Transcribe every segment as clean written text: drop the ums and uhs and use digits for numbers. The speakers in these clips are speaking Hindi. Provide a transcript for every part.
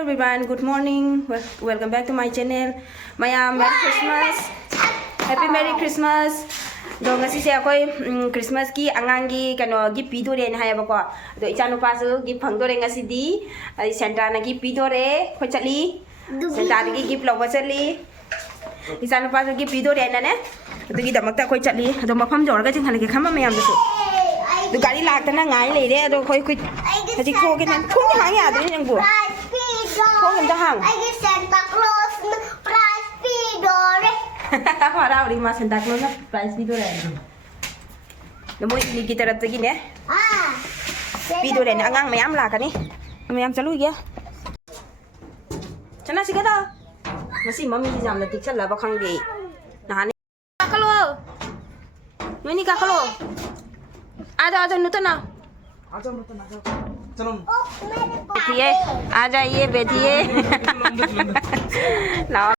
everyone, good morning. Welcome back to my channel. Maya, Merry Christmas. Happy Merry Christmas. Do ngasi se akoi Christmas ki angangi kano gift pidore na haya bako. Do ichanu pasu gift phangdore ngasi di Santa na gift pidore khoi chali. Santa na gift logba chali. Ichanu pasu gift pidore na ne. Do gi damak ta khoi chali. Do mafam jor ga jing hana ke khama mayam du. Do gari lak ta na ngai le de do khoi khoi. Haji kho ke nan thung hang ya de yang bu. Không cần cho hàng. I get Santa Claus prize pidore. Hoa đào đi mà Santa Claus prize pidore. Nó mới đi kita đặt lagi nih. Pidore ni angang mayam lah kan ni. Mayam celu ya. Cina sih kata. Masih mami di jam letik cel lah bakang di. Nah ni. Kalau. Ini kalau. Ada nutan na. आजा मत ना चलो बैठिए आ जाइए बैठिए लाओ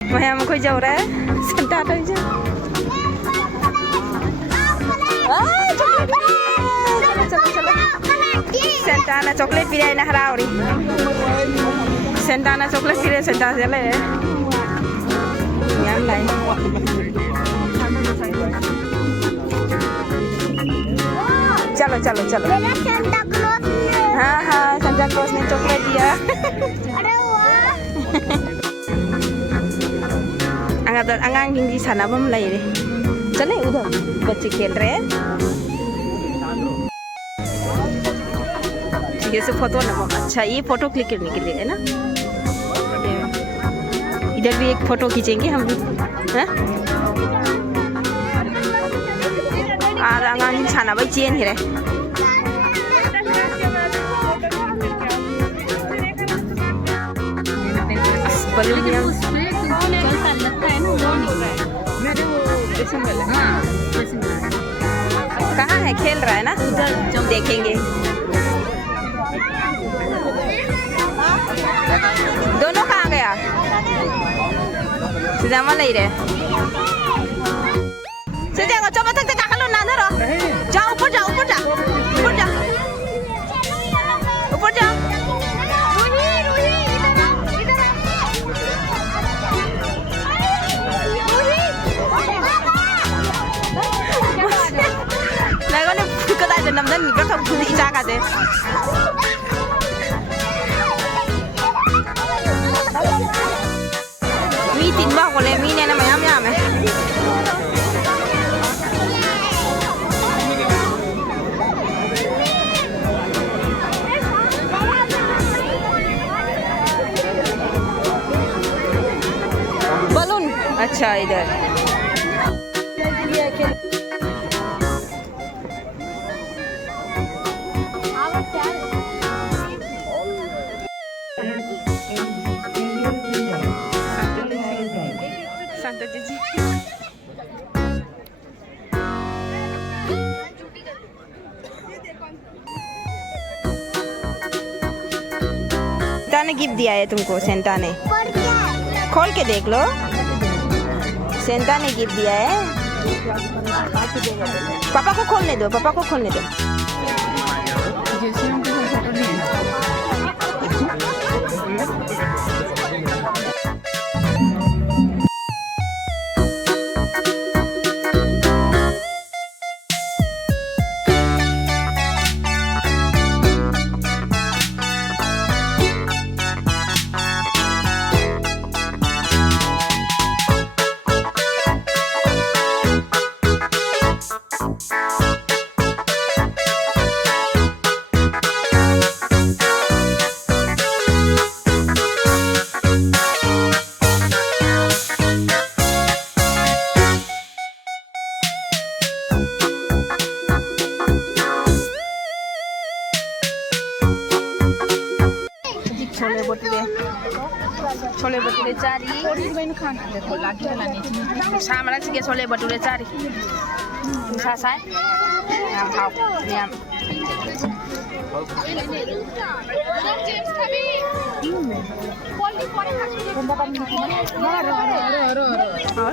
मैं हमको जाओ रहा है संता तो जा चलो चलो संता ना चॉकलेट भी है ना हरावरी संता ना चॉकलेट भी है संता चले यार लाइन चलो चलो चलो Santa Claus. हाँ हाँ संता क्लॉज ने चॉकलेट दिया अरे वाह. अंगांग हिंदी साना बम लाई रे चले उधर बच्चे खेल रहे हैं ये सब फोटो ना अच्छा ये फोटो क्लिक करने के लिए है ना इधर भी एक फोटो खींचेंगे हम भी हैं अंगांग साना भाई चेन ही रहे कहाँ है खेल रहा है ना उधर देखेंगे दोनों कहाँ गया सीधा मल ही रहे सीधे को चौबा तक का खलो ना धरो जाओ ऊपर जाओ ऊपर जाओ ऊपर जाओ ऊपर जाओ namdan ni berapa pun dijaga deh. Mi timbang boleh mi ni nama yang apa? Balloon. अच्छा इधर. Santa Gigi. सेंटा ने गिफ्ट दिया है तुमको सेंटा ने खोल के देख लो सेंटा ने गिफ्ट दिया है पापा को खोलने दो पापा को खोलने दो छोले भटूरे चारी सामने से छोले भटूरे चारी सासाय नाम खाओ नाम और